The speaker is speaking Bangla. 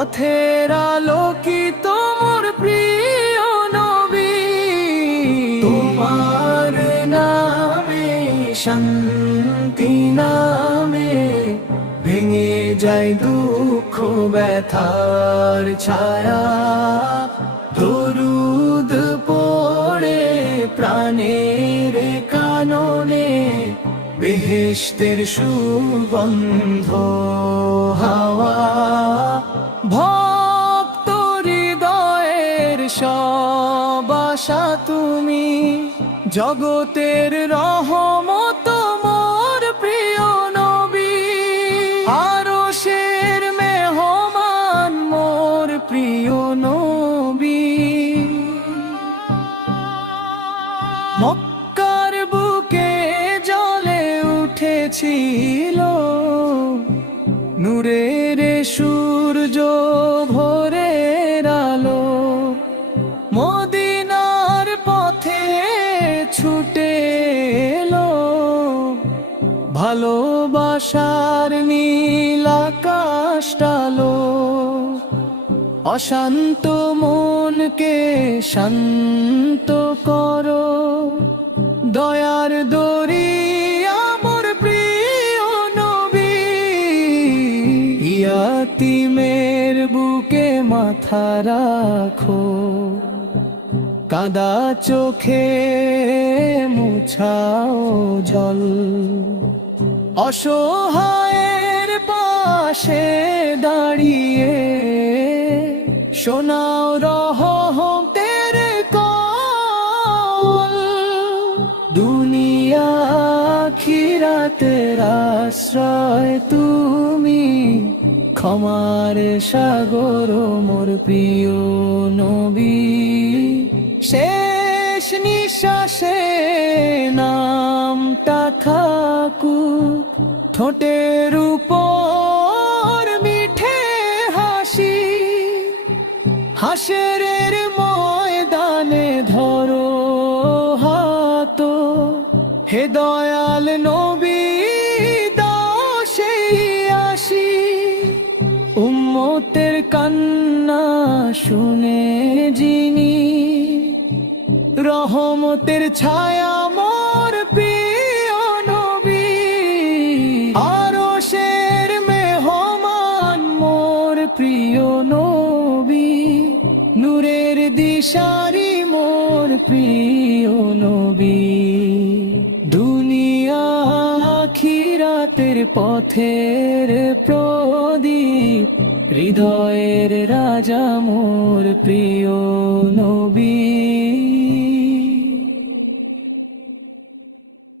পথের আলোকিত মোর প্রিয় নবী। তোমার নামে শান্তি নামে ভেঙে যায় দুঃখ ব্যথার ছায়া। দরুদ পড়ে প্রাণের কাননে বেহেশতের সুগন্ধ হাওয়া। ভক্ত হৃদয়ের সব আশা তুমি, জগতের রহমত মোর প্রিয় নবী। আরশের মেহমান মোর প্রিয় নবী। মক্কার বুকে জ্বলে উঠেছিল নূরের সূর্য ভোরের আলো। মদিনার পথে ছুটে এলো ভালোবাসার নীল আকাশটালো। অশান্ত মনকে শান্ত করো, দয়ার দরিয়া মোর প্রিয় নবী। ইয়াতীমের বুকে মাথা রাখো, কাঁদা চোখে মুছাও জল। অসহায়ের পাশে দাঁড়িয়ে শোনাও রহমতের কল। দুনিয়া আখিরাতের আশ্রয় তুমি, ক্ষমার সাগর মোর প্রিয় নবী। শেষ নিঃশ্বাসে নামটা থাকুক ঠোঁটের উপর মিঠে হাসি। হাসরের ময়দানে ধরো হাত, হে দয়াল নবী দাও সেই আসি। উম্মতের কান্না শুনে যিনি, রহমতের ছায়া মোর প্রিয় নবী। আরশের মেহমান মোর প্রিয় নবী। নূরের দিশারি মোর প্রিয় নবী। দুনিয়া আখিরাতের পথের প্রদীপ, হৃদয়ের রাজা মোর প্রিয় নবী।